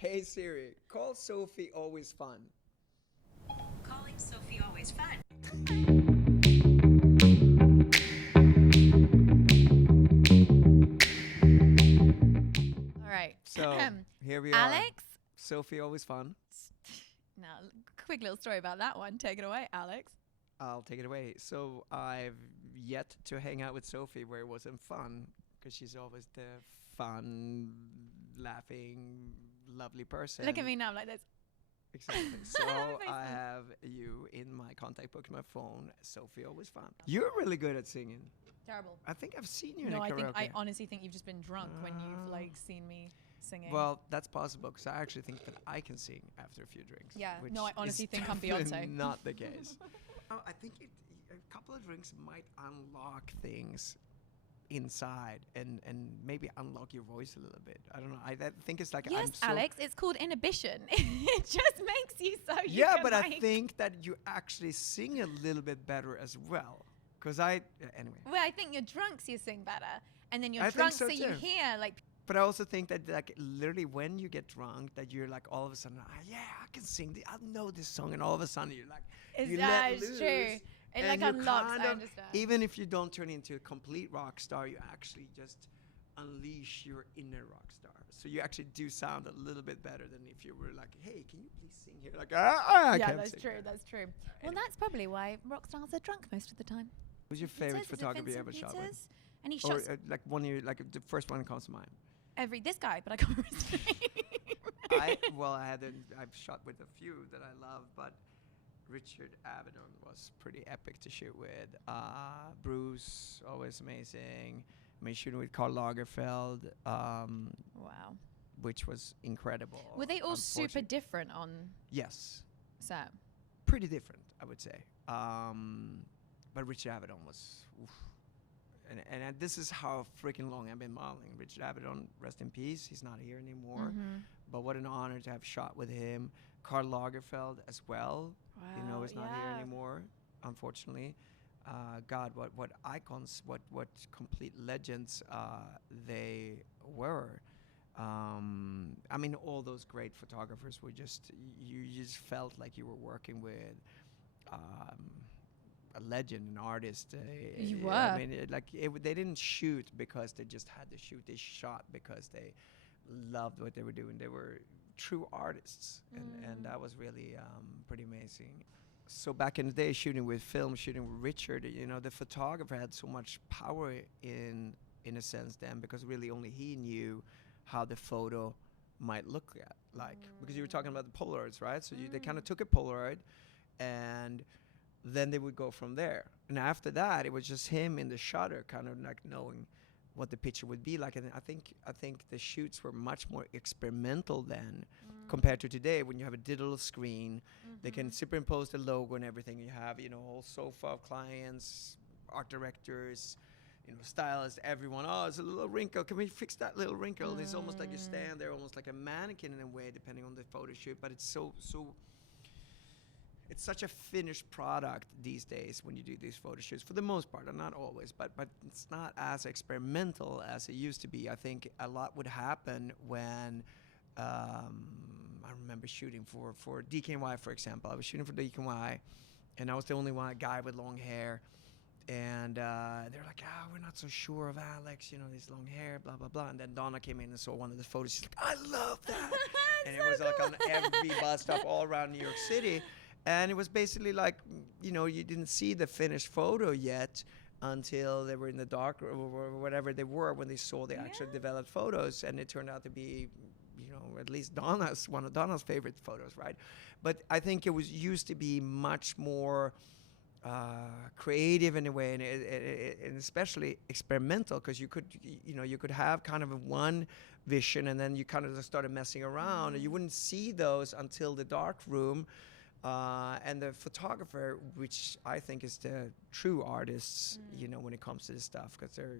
Hey Siri, call Sophie always fun. Calling Sophie always fun. All right. So here we are. Alex? Sophie always fun. Now, quick little story about that one. Take it away, Alex. I'll take it away. So I've yet to hang out with Sophie where it wasn't fun because she's always the fun, laughing, lovely person. Look at me now, I'm like this. Exactly. So Face I me. have you in my contact book, my phone. Sophie always fun. You're really good at singing. Terrible. I think I've seen you No, in a karaoke. I honestly think you've just been drunk when you've like seen me singing. Well, that's possible because I actually think that I can sing after a few drinks. Yeah. which No, I honestly is think I'm definitely Beyonce. Not the case. I think a couple of drinks might unlock things inside and maybe unlock your voice a little bit. I don't know. I think it's like yes, I'm so Alex, it's called inhibition. It just makes you so you yeah, can, but I like- think that you actually sing a little bit better as well. Because anyway. Well, I think you're drunk, so you sing better. And then you're I think drunk, so so you too. hear like But I also think that like literally when you get drunk, that you're like all of a sudden, yeah, I can sing. I know this song, and all of a sudden you're like, you let it's loose. true. It and like you unlocks. kind I of- understand. Even if you don't turn into a complete rock star, you actually just unleash your inner rock star. So you actually do sound a little bit better than if you were like, hey, can you please sing here? Like, I yeah, can't that's sing true. here. That's true. Well, Anyway. that's probably why rock stars are drunk most of the time. Who's your favorite Peters? Is it photographer you ever Vincent shot with? Peters? And he Or shots like one you like the first one that comes to mind. this guy, but I can't remember his name. I've shot with a few that I love, but Richard Avedon was pretty epic to shoot with. Bruce, always amazing. I mean, shooting with Karl Lagerfeld, Wow. which was incredible. Were they all super unfortunately. different on Yes, set? pretty different, I would say. But Richard Avedon was, oof. And this is how freaking long I've been modeling. Richard Avedon, rest in peace. He's not here anymore. Mm-hmm. But what an honor to have shot with him. Karl Lagerfeld as well. Wow. Is not here anymore, unfortunately. God, what icons, what complete legends they were. I mean, all those great photographers were just, you just felt like you were working with a legend, an artist. You were. I mean, they didn't shoot because they just had to shoot. They shot because they loved what they were doing. They were true artists, and that was really pretty amazing. So back in the day, shooting with film, shooting with Richard, the photographer had so much power in a sense then, because really only he knew how the photo might look like. Because you were talking about the Polaroids, right? So they kind of took a Polaroid, and then they would go from there. And after that, it was just him in the shutter, kind of like knowing what the picture would be like. And I think the shoots were much more experimental then compared to today, when you have a digital screen. They can superimpose the logo and everything. You have, whole sofa of clients, art directors, stylists, everyone. Oh, it's a little wrinkle. Can we fix that little wrinkle? It's almost like you stand there, almost like a mannequin in a way, depending on the photo shoot. But it's it's such a finished product these days when you do these photo shoots, for the most part, and not always, but it's not as experimental as it used to be. I think a lot would happen when I remember shooting for DKNY, for example. I was shooting for DKNY, and I was the only guy with long hair. And they're like, we're not so sure of Alex, this long hair, blah, blah, blah. And then Donna came in and saw one of the photos. She's like, I love that. And it was like on every bus stop all around New York City. And it was basically like, you didn't see the finished photo yet until they were in the dark room or whatever they were, when they saw the actual developed photos. And it turned out to be, at least one of Donna's favorite photos, right? But I think it used to be much more creative in a way, and especially experimental, because you could have kind of one vision, and then you kind of just started messing around, and you wouldn't see those until the dark room. And the photographer, which I think is the true artists, when it comes to this stuff, because they're,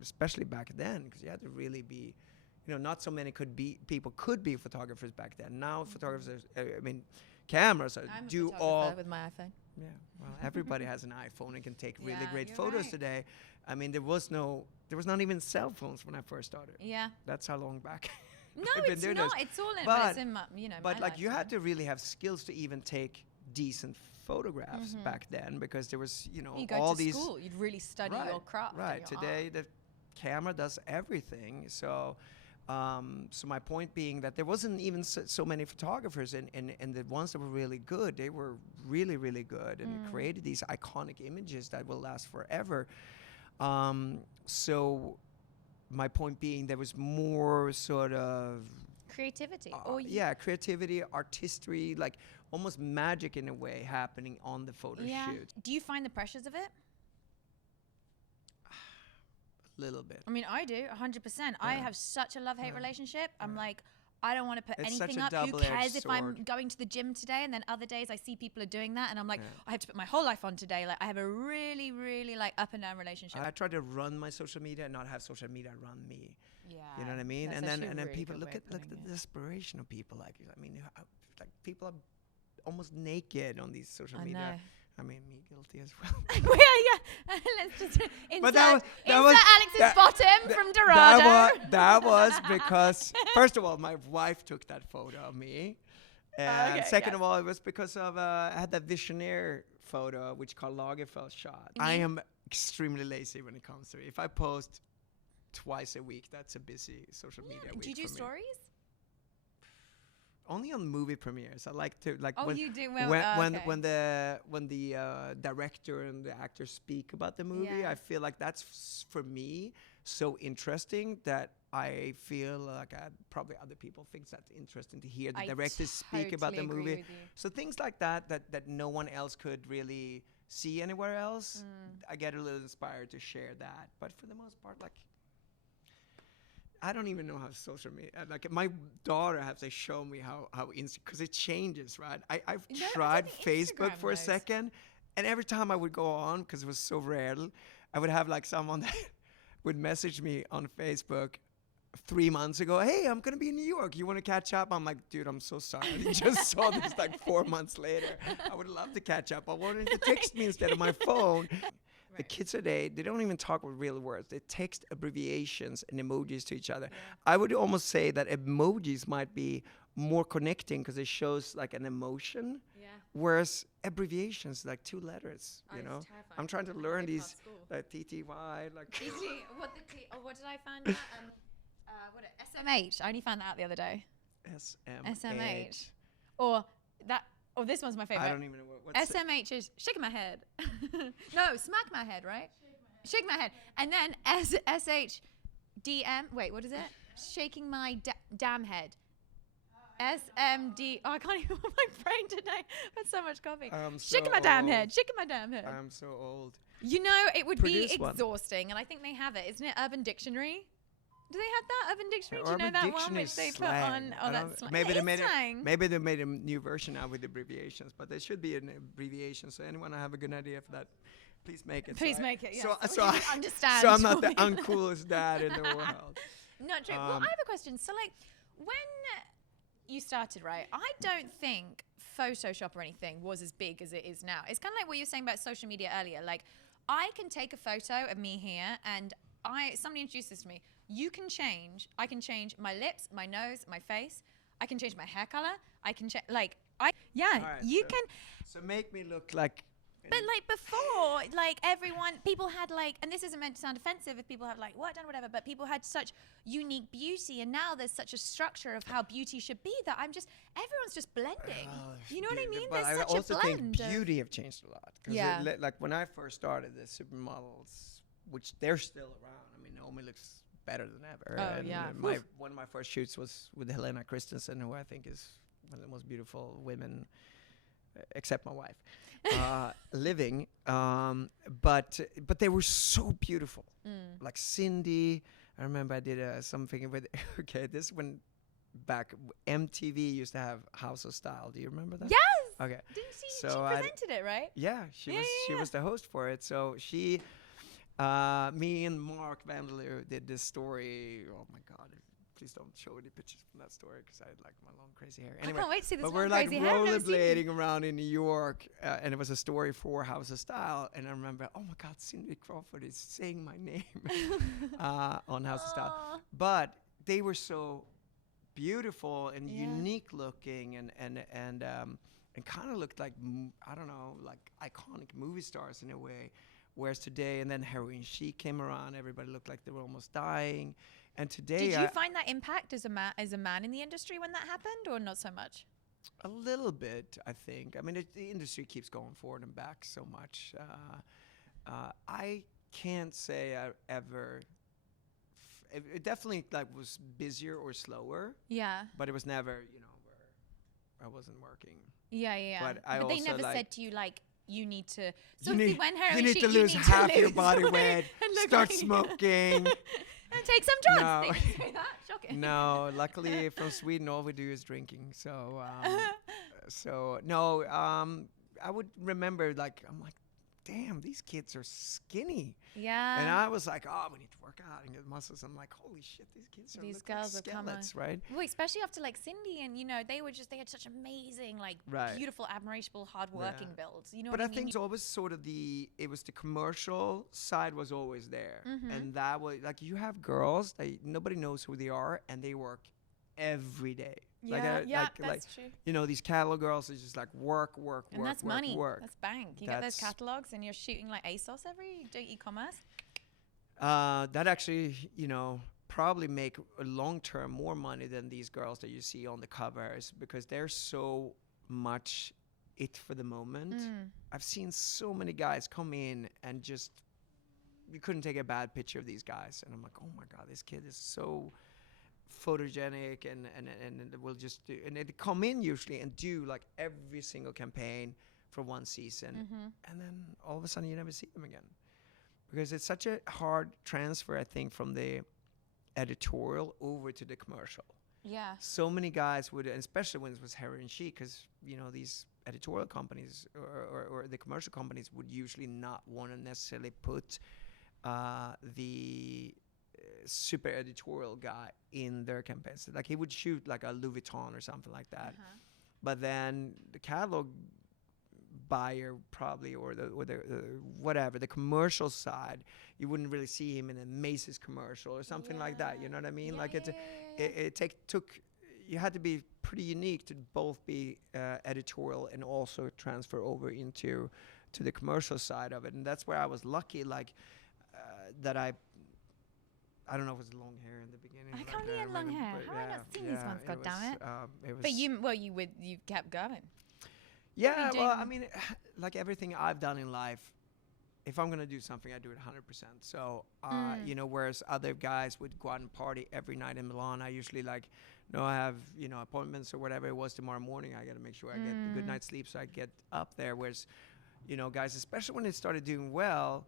especially back then, because you had to really be, not so many people could be photographers back then. Now photographers, cameras do all with my iPhone. Yeah, well, everybody has an iPhone and can take really Yeah, great you're photos right. today. I mean, there was not even cell phones when I first started. Yeah. That's how long back No, I've been it's doing not. this. It's all in, But- but it's in my, But my like you lifetime. had to really have skills to even take decent photographs back then, because there was You go all to these school, you'd really study your craft. and right. your Today art. the camera does everything. So so my point being that there wasn't even so many photographers, and the ones that were really good, they were really, really good and created these iconic images that will last forever. So my point being, there was more sort of Creativity. creativity, artistry, like almost magic in a way happening on the photo shoot. Do you find the pressures of it? A little bit. I mean, I do, 100%. I have such a love-hate relationship. I'm like, I don't want to put It's such anything a up. Who double-edged cares if I'm sword. going to the gym today? And then other days I see people are doing that, and I'm like, I have to put my whole life on today. Like, I have a really, really like up and down relationship. I try to run my social media and not have social media run me. Yeah, You know what I mean? that's And then actually a really people good look way at of putting the it. desperation of people. Like like people are almost naked on these social I media. know. I mean, me guilty as well. yeah. Let's just insert, But that insert was Alex's bottom from Dorado. That was because, first of all, my wife took that photo of me. And okay, second yes. of all, it was because of I had that Visionaire photo, which Karl Lagerfeld shot. I am extremely lazy when it comes to it. If I post twice a week, that's a busy social media week Do you do for me. stories? Only on movie premieres. I like to Oh, when you do well. when the director and the actors speak about the movie. Yeah. I feel like that's for me so interesting that I feel like probably other people think that's interesting to hear the I directors speak about the totally agree movie. with you. So things like that no one else could really see anywhere else. I get a little inspired to share that. But for the most part, like, I don't even know how social media. Like my daughter has to show me how because it changes, right? I've No, I tried don't think Facebook Instagram for a knows. second, and every time I would go on, because it was so rare, I would have like someone that would message me on Facebook 3 months ago. Hey, I'm gonna be in New York. You want to catch up? I'm like, dude, I'm so sorry. I just saw this like 4 months later. I would love to catch up. I wanted to text me instead of my phone. The kids today, they don't even talk with real words. They text abbreviations and emojis to each other. I would almost say that emojis might be more connecting because it shows like an emotion, whereas abbreviations like 2 letters. You know, terrifying. I'm trying to When I learn did these past school. like TTY, like. What did I find out? SMH. I only found that out the other day. SMH. Or this one's my favorite. I don't even know what's SMH is shaking my head. No, smack my head, right? Shake my head. And then SHDM. Wait, what is it? Shaking my damn head. SMD. Oh, I can't even put my brain today. That's so much coffee. Shaking my damn head. Shaking my damn head. I'm so old. You know, it would be Produce one. exhausting, and I think they have it. Isn't it Urban Dictionary? Do they have that Urban Dictionary? Do you know Urban that one Dictionary which they slang. put on? Oh, I don't- that's slang. maybe It they is made slang. maybe they made a new version now with abbreviations, but there should be an abbreviation. So anyone have a good idea for that, please make it. Please so make it. Yes. So we can understand. so I'm not the your- uncoolest dad in the world. Not true. Well, I have a question. So, like, when you started, right? I don't think Photoshop or anything was as big as it is now. It's kind of like what you were saying about social media earlier. Like, I can take a photo of me here, and somebody introduced this to me. I can change my lips, my nose, my face. I can change my hair color. I can change, All right, you so- can. So make me look like. But like before, like people had like, and this isn't meant to sound offensive if people have like work done or whatever, but people had such unique beauty, and now there's such a structure of how beauty should be that everyone's just blending. You know what I mean? But There's I such also a blend. think beauty have changed a lot. 'Cause Yeah. like when I first started, the supermodels, which they're still around. I mean, Naomi looks better than ever. Oh, and yeah. One of my first shoots was with Helena Christensen, who I think is one of the most beautiful women, except my wife, living. But they were so beautiful. Like Cindy. I remember I did something with. Okay, this when back MTV used to have House of Style. Do you remember that? Yes. Okay. Didn't she? So She I- presented it, right? Yeah, she Yeah, was the host for it. So she, me and Mark Vanderleer did this story. Oh my God! Please don't show any pictures from that story because I had like my long crazy hair. Anyway, I can't wait to see this but long we're like crazy hair. I've never seen it. rollerblading around in New York, and it was a story for House of Style. And I remember, oh my God, Cindy Crawford is saying my name on House of Style. Aw. But they were so beautiful and Yeah. unique looking, and kind of looked like I don't know, like iconic movie stars in a way. Whereas today, and then heroin chic came around, everybody looked like they were almost dying. And today, Did you find that impact as a man in the industry when that happened, or not so much? a little bit, I think. I mean, the industry keeps going forward and back so much. I can't say I ever. It definitely like was busier or slower, Yeah. but it was never, where I wasn't working. Yeah. But I they also, never like- said to you like you need to. You Sophie, need, when heroin you need chic, to lose half your body weight weight, and look start like- smoking. and take some drugs. No. They didn't say that. Shocking. No, luckily from Sweden, all we do is drinking. So no, I would remember I'm like, damn, these kids are skinny. Yeah. And I was like, oh, we need to work out and get muscles. I'm like, holy shit, these kids are These look girls like are coming. skeletons, right? Well, especially after like Cindy and they had such amazing, like Right. beautiful, admirable, hard-working Yeah. builds. You know But what I I mean? think it's always sort of the commercial side was always there. Mm-hmm. And that was like, you have girls, nobody knows who they are, and they work every day. That's true. These catalog girls is just like work, And that's money. work. That's bank. You get those That's- catalogs and you're shooting like ASOS you do e-commerce. That actually, probably make a long-term more money than these girls that you see on the covers, because they're so much it for the moment. I've seen so many guys come in and just, you couldn't take a bad picture of these guys. And I'm like, oh my God, this kid is so photogenic and will just do, and they come in usually and do like every single campaign for one season. And then all of a sudden you never see them again. Because it's such a hard transfer, I think, from the editorial over to the commercial. Yeah. So many guys would, and especially when it was heroin chic, because these editorial companies or the commercial companies would usually not want to necessarily put the super editorial guy in their campaigns. Like he would shoot like a Louis Vuitton or something like that, but then the catalog buyer probably or the whatever, the commercial side, you wouldn't really see him in a Macy's commercial or something like that. You know what I mean? It took you had to be pretty unique to both be editorial and also transfer over into the commercial side of it. And that's where I was lucky, that I don't know if it was long hair in the beginning. I can't believe long hair. How have I not seen these ones? God damn it! But you kept going. Yeah, doing- well, I mean, like everything I've done in life, if I'm gonna do something, I do it 100%. So, whereas other guys would go out and party every night in Milan, I usually I have appointments or whatever it was tomorrow morning. I got to make sure I get a good night's sleep so I get up there. Whereas, guys, especially when it started doing well,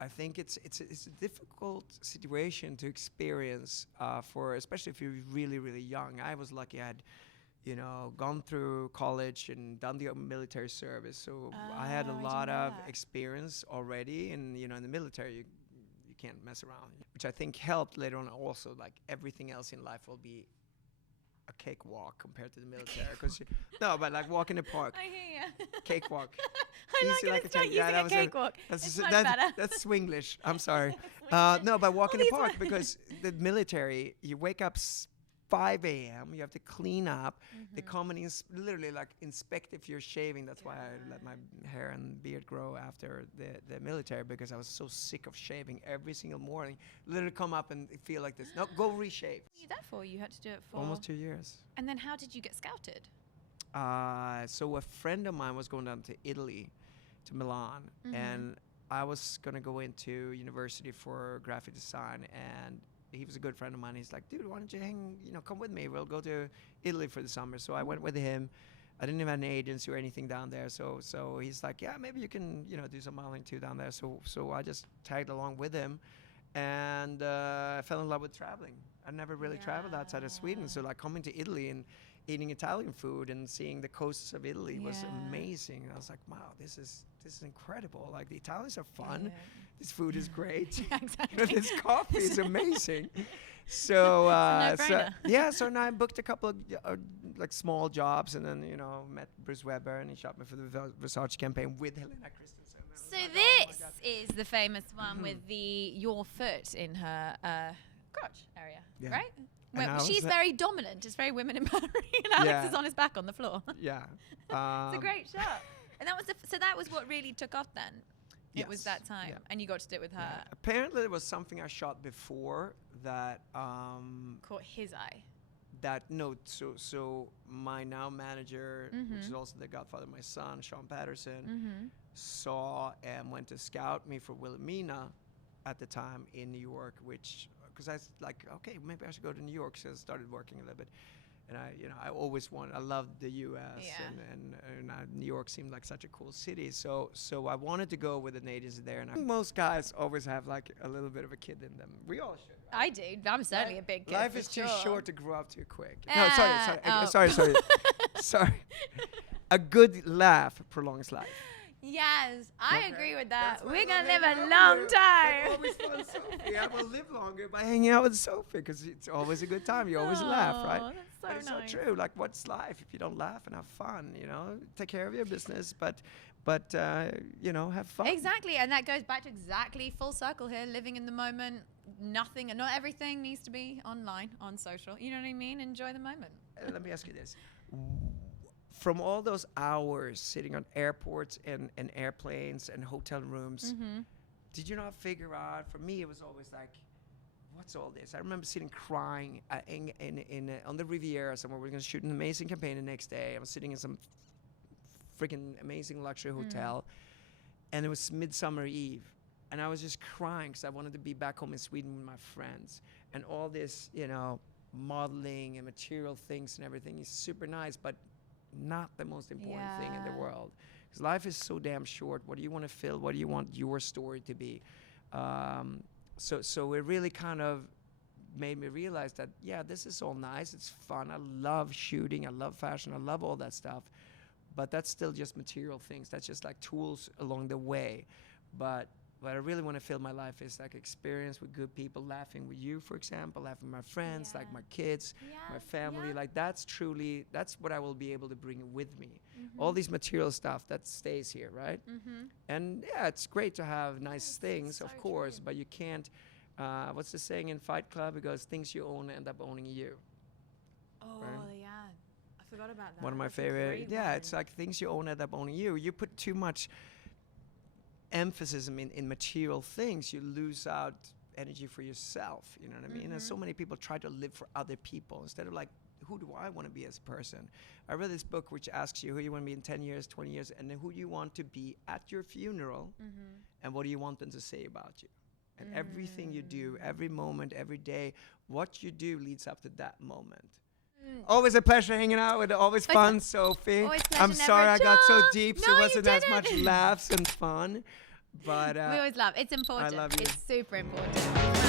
I think it's a difficult situation to experience for, especially if you're really, really young. I was lucky I had gone through college and done the military service. So I had a lot of experience already. And, in the military, you can't mess around, which I think helped later on also. Like everything else in life will be a cakewalk compared to the military. But like walk in the park, I hear you. cakewalk. I Easy like it. It's not yeah, using that a was cakewalk. That's It's s- much that's, better. that's Swinglish. I'm sorry. No, but walk in the these park words. because the military, you wake up 5 a.m. You have to clean up. They come and literally inspect if you're shaving. That's why I let my hair and beard grow after the military, because I was so sick of shaving every single morning. Literally come up and feel like this. No, go reshave. What were you there for? You had to do it for Almost 2 years. And then how did you get scouted? So a friend of mine was going down to Italy, to Milan, and I was going to go into university for graphic design, and he was a good friend of mine. He's like, dude, why don't you come with me? We'll go to Italy for the summer. So I went with him. I didn't even have an agency or anything down there. So he's like, yeah, maybe you can, do some modeling too down there. So I just tagged along with him, and I fell in love with traveling. I never really traveled outside of Sweden. So coming to Italy and eating Italian food and seeing the coasts of Italy was amazing. I was like, wow, this is incredible. Like the Italians are fun. Yeah. This food is great. Exactly. This coffee is amazing. So so now I booked a couple of small jobs, and then met Bruce Weber, and he shot me for the Versace campaign with Helena Christensen. So this is the famous one with your foot in her crotch area, right? And I she's was very dominant. It's very women empowering. And Alex Yeah. is on his back on the floor. Yeah. It's a great shot. And that was so that was what really took off then. It was Yes. that time, Yeah. and you got to do it with her. Yeah. Apparently, there was something I shot before that. Caught his eye. So my now manager, which is also the godfather of my son, Sean Patterson, saw and went to scout me for Wilhelmina at the time in New York, which because I was like, okay, maybe I should go to New York. So I started working a little bit. And I always wanted. I loved the U.S. and New York seemed like such a cool city. So I wanted to go with the natives there. And I think most guys always have like a little bit of a kid in them. We all should. Right? I do. I'm certainly a big kid. Life for is too sure. short to grow up too quick. Oh. Sorry. A good laugh prolongs life. Yes, I agree with that. That's why We're I gonna love live a hanging long out time. with- Always fun, Sophie. I will live longer by hanging out with Sophie because it's always a good time. You always laugh, right? Oh, that's so But it's nice. so true. Like, what's life if you don't laugh and have fun? You know, take care of your business, but have fun. Exactly, and that goes back to exactly full circle here, living in the moment. Nothing and not everything needs to be online, on social. You know what I mean? Enjoy the moment. Let me ask you this. From all those hours sitting on airports and airplanes and hotel rooms, did you not figure out? For me, it was always like, what's all this? I remember sitting crying on the Riviera somewhere. We were going to shoot an amazing campaign the next day. I was sitting in some freaking amazing luxury hotel, and it was Midsummer Eve. And I was just crying because I wanted to be back home in Sweden with my friends. And all this, modeling and material things and everything is super nice, but not the most important thing in the world. Because life is so damn short. What do you want to fill? What do you want your story to be? So it really kind of made me realize that, this is all nice. It's fun. I love shooting. I love fashion. I love all that stuff. But that's still just material things. That's just like tools along the way. But what I really want to fill my life is like experience with good people, laughing with you, for example, laughing with my friends, like my kids, my family. Like that's what I will be able to bring with me. All these material stuff that stays here, right? And it's great to have nice things, of course, but you can't, what's the saying in Fight Club? It goes, things you own end up owning you. Oh, yeah. I forgot about that. One of my favorite. It's like things you own end up owning you. You put too much emphasis in material things, you lose out energy for yourself. You know what I mean? And so many people try to live for other people instead of like, who do I want to be as a person? I read this book which asks you who you want to be in 10 years, 20 years, and then who you want to be at your funeral, and what do you want them to say about you? And everything you do, every moment, every day, what you do leads up to that moment. Always a pleasure hanging out with always fun, Sophie. Always I'm pleasure, sorry never I got so a deep, joke. so No, it you wasn't as much didn't. laughs and fun. But We always love. It's important. love you. It's super important.